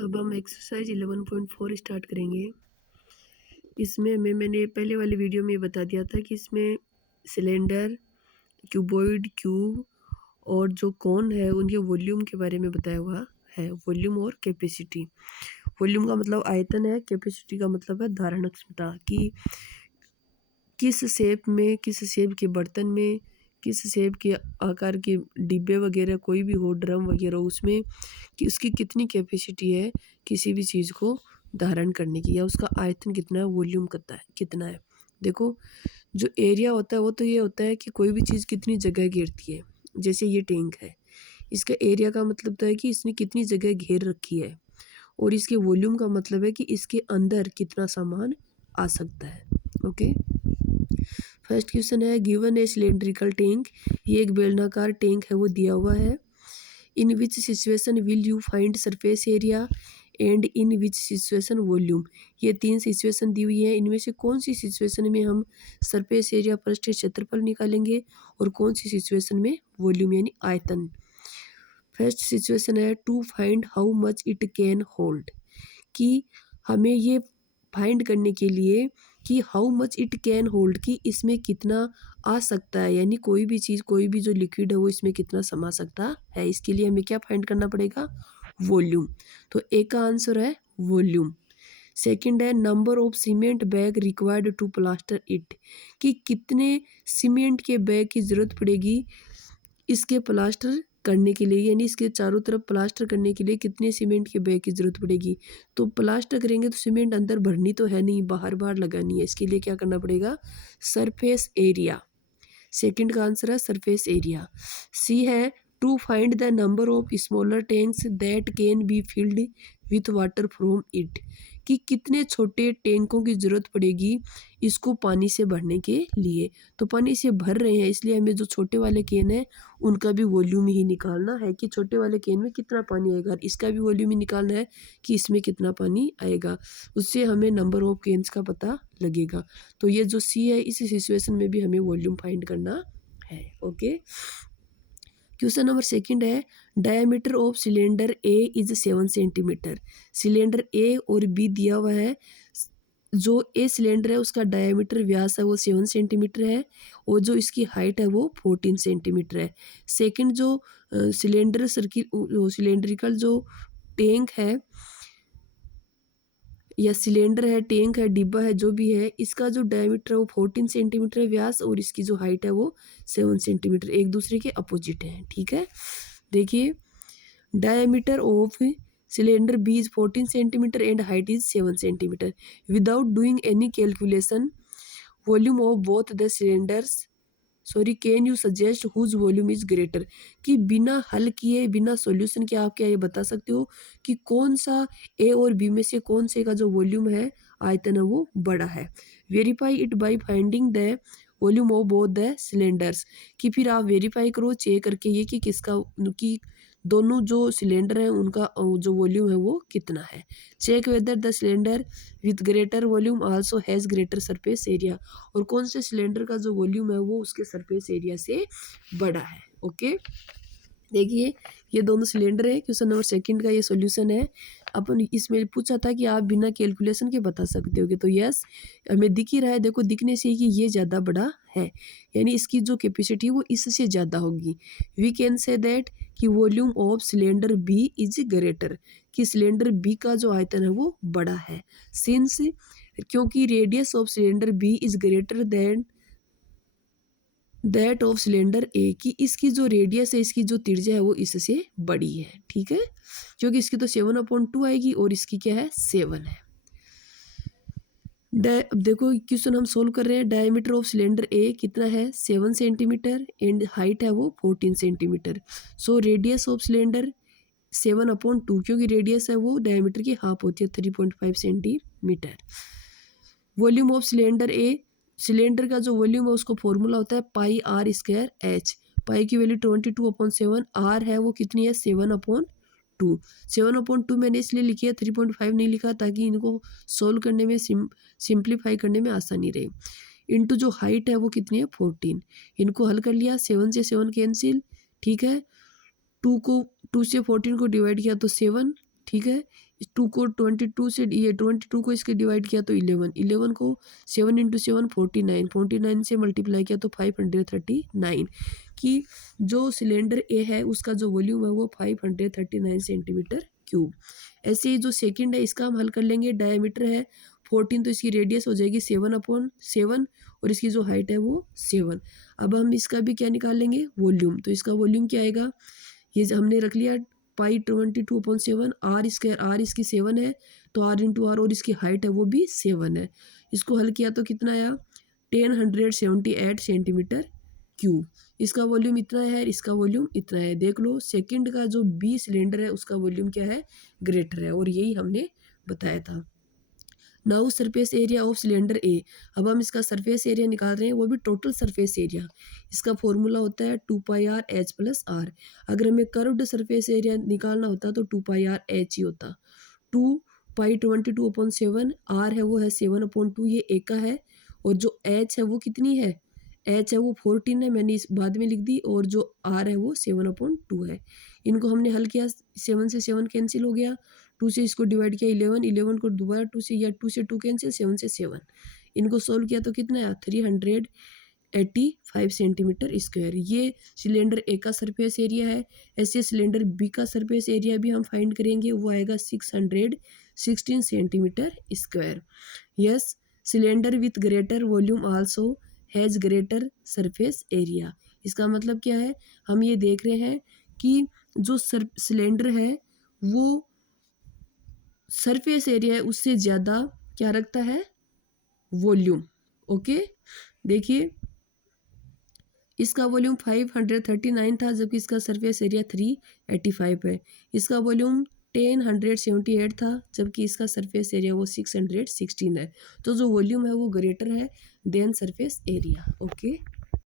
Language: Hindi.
अब हम एक्सरसाइज 11.4 स्टार्ट करेंगे। इसमें मैंने पहले वाली वीडियो में बता दिया था कि इसमें सिलेंडर, क्यूबॉइड, क्यूब और जो कौन है उनके वॉल्यूम के बारे में बताया हुआ है। वॉल्यूम और कैपेसिटी। वॉल्यूम का मतलब आयतन है, कैपेसिटी का मतलब है धारण क्षमता, कि किस शेप में, किस शेप के बर्तन में, किस शेप के आकार के डिब्बे वगैरह कोई भी हो, ड्रम वगैरह, उसमें कि उसकी कितनी कैपेसिटी है किसी भी चीज़ को धारण करने की, या उसका आयतन कितना है, वॉल्यूम कितना है। देखो, जो एरिया होता है वो तो ये होता है कि कोई भी चीज़ कितनी जगह घेरती है। जैसे ये टैंक है, इसका एरिया का मतलब तो है कि इसने कितनी जगह घेर रखी है, और इसके वॉल्यूम का मतलब है कि इसके अंदर कितना सामान आ सकता है। ओके, फर्स्ट क्वेश्चन है गिवन ए सिलेंड्रिकल टैंक। ये एक बेलनाकार टैंक है, वो दिया हुआ है। In which situation will you find surface area and in which situation volume. ये 3 सिचुएशन दी हुई है, इनमें से कौन सी सिचुएशन में हम सरफेस एरिया, पृष्ठीय क्षेत्रफल निकालेंगे, और कौन सी सिचुएशन में वॉल्यूम यानी आयतन। फर्स्ट सिचुएशन है to find how much it can hold, कि हमें ये फाइंड करने के लिए कि how much it can hold, कि इसमें कितना आ सकता है, यानी कोई भी चीज़, कोई भी जो लिक्विड है वो इसमें कितना समा सकता है। इसके लिए हमें क्या फाइंड करना पड़ेगा, वॉल्यूम। तो ए का आंसर है वॉल्यूम। सेकंड है number of cement bag required to plaster it, कि कितने सीमेंट के बैग की ज़रूरत पड़ेगी इसके प्लास्टर करने के लिए, यानी इसके चारों तरफ प्लास्टर करने के लिए कितने सीमेंट के बैग की ज़रूरत पड़ेगी। तो प्लास्टर करेंगे तो सीमेंट अंदर भरनी तो है नहीं, बाहर बाहर लगानी है। इसके लिए क्या करना पड़ेगा, सरफेस एरिया। सेकंड का आंसर है सरफेस एरिया। सी है to find the number of smaller tanks that can be filled with water from it, कि कितने छोटे टैंकों की ज़रूरत पड़ेगी इसको पानी से भरने के लिए। तो पानी से भर रहे हैं, इसलिए हमें जो छोटे वाले कैन है उनका भी वॉल्यूम ही निकालना है, कि छोटे वाले कैन में कितना पानी आएगा, इसका भी वॉल्यूम ही निकालना है कि इसमें कितना पानी आएगा। उससे हमें नंबर ऑफ कैन्स का पता लगेगा। तो ये जो सी है, इस सिचुएशन में भी हमें वॉल्यूम फाइंड करना है। ओके, क्वेश्चन नंबर सेकंड है diameter of cylinder A is 7 centimetre. Cylinder A और बी दिया हुआ है। जो ए सिलेंडर है उसका डायमीटर, व्यास है वो 7 सेंटीमीटर है, और जो इसकी हाइट है वो 14 सेंटीमीटर है। सेकंड जो सिलेंड्रिकल जो टैंक है या सिलेंडर है, टैंक है, डिब्बा है, जो भी है, इसका जो डायमीटर है वो 14 सेंटीमीटर है व्यास, और इसकी जो हाइट है वो 7 सेंटीमीटर, एक दूसरे के अपोजिट है। ठीक है, देखिए diameter of cylinder B is 14 centimetre and height is 7 centimetre. Without doing any calculation volume of both the cylinders, sorry, can you suggest whose volume is greater, कि बिना हल किए, बिना सॉल्यूशन के आप क्या ये बता सकते हो कि कौन सा ए और बी में से कौन से का जो वॉल्यूम है, आयतन है, वो बड़ा है। Verify it by finding the volume of both the cylinders, कि फिर आप वेरीफाई करो चेक करके ये कि किसका, कि दोनों जो सिलेंडर हैं उनका जो वॉल्यूम है वो कितना है। Check whether the cylinder with greater volume also has greater surface area, और कौन से सिलेंडर का जो वॉल्यूम है वो उसके सरफेस एरिया से बड़ा है। ओके, देखिए ये दोनों सिलेंडर है। क्वेश्चन नंबर सेकंड का ये सॉल्यूशन है। अपन इसमें पूछा था कि आप बिना कैलकुलेशन के बता सकते होगे, तो यस, हमें दिख ही रहा है, देखो दिखने से ही कि ये ज़्यादा बड़ा है, यानी इसकी जो कैपेसिटी है वो इससे ज़्यादा होगी। वी कैन से दैट कि volume of cylinder B is greater, कि सिलेंडर बी का जो आयतन है वो बड़ा है। सिंस, क्योंकि radius of cylinder B is greater than that of cylinder A, की इसकी जो रेडियस है, इसकी जो त्रिज्या है वो इससे बड़ी है। ठीक है, क्योंकि इसकी तो 7/2 आएगी और इसकी क्या है, 7 है। देखो क्वेश्चन हम सोल्व कर रहे हैं। डायमीटर ऑफ सिलेंडर ए कितना है, 7 सेंटीमीटर, एंड हाइट है वो 14 centimetre. So radius of cylinder 7/2, क्योंकि रेडियस है वो डायमीटर की हाफ होती है, 3.5 centimetre. Volume of cylinder A, cylinder का जो वॉल्यूम है उसको फॉर्मूला होता है पाई आर स्क्वायर एच। पाई की वैल्यू 22/7, आर है वो कितनी है, 7/2। 7/2 मैंने इसलिए लिखी है, 3.5 नहीं लिखा, ताकि इनको सोल्व करने में, सिंप्लीफाई करने में आसानी रहे। इनटू जो हाइट है वो कितनी है, 14। इनको हल कर लिया, 7 से 7 कैंसिल। ठीक है, 2 से 14 को डिवाइड किया तो 7, ठीक है। इस 2 को 22 से, ये 22 को इसके डिवाइड किया तो 11, 11 को 7 इंटू 7 49, 49 से मल्टीप्लाई किया तो 539, कि जो सिलेंडर ए है उसका जो वॉल्यूम है वो 539 सेंटीमीटर क्यूब। ऐसे ही जो सेकंड है इसका हम हल कर लेंगे। डायमीटर है 14, तो इसकी रेडियस हो जाएगी 7/7, और इसकी जो हाइट है वो 7। अब हम इसका भी क्या निकाल लेंगे, वॉल्यूम। तो इसका वॉल्यूम क्या आएगा, ये हमने रख लिया π22/7, आर स्क्वायर, आर इसकी 7 है तो आर इंटू आर, और इसकी हाइट है वो भी 7 है। इसको हल किया तो कितना आया, 1078 सेंटीमीटर क्यूब। इसका वॉल्यूम इतना है, इसका वॉल्यूम इतना है। देख लो सेकंड का जो बी सिलेंडर है उसका वॉल्यूम क्या है, ग्रेटर है, और यही हमने बताया था। Now surface area of cylinder A. अब हम इसका सरफेस एरिया निकाल रहे हैं, वो भी टोटल सरफेस एरिया। इसका फॉर्मूला होता है 2πr/h+r। अगर हमें कर्व्ड सरफेस एरिया निकालना होता तो 2πr/h ही होता। 2π22/7, आर है वो है 7/2, ये ए का है, और जो एच है वो कितनी है, एच है वो 14 है, मैंने इस बाद में लिख दी, और जो आर है वो 7/2 है। इनको हमने हल किया, 7 से 7 कैंसिल हो गया, 2 से इसको डिवाइड किया 11, 11 को दोबारा 2 से, या 2 से 2 कैंसिल, 7 से 7, इनको सोल्व किया तो कितना है 385 सेंटीमीटर स्क्वायर। ये सिलेंडर ए का सरफेस एरिया है। ऐसे सिलेंडर बी का सरफेस एरिया भी हम फाइंड करेंगे, वो आएगा 616 centimetre square. Yes, cylinder with greater volume also has greater surface area. इसका मतलब क्या है, हम ये देख रहे हैं कि जो सिलेंडर है वो सरफेस एरिया है उससे ज़्यादा क्या रखता है, वॉल्यूम। ओके, देखिए इसका वॉल्यूम 539 था, जबकि इसका सरफेस एरिया 385 है। इसका वॉल्यूम 1078 था, जबकि इसका सरफेस एरिया वो 616 है। तो जो वॉल्यूम है वो ग्रेटर है देन सरफेस एरिया। ओके।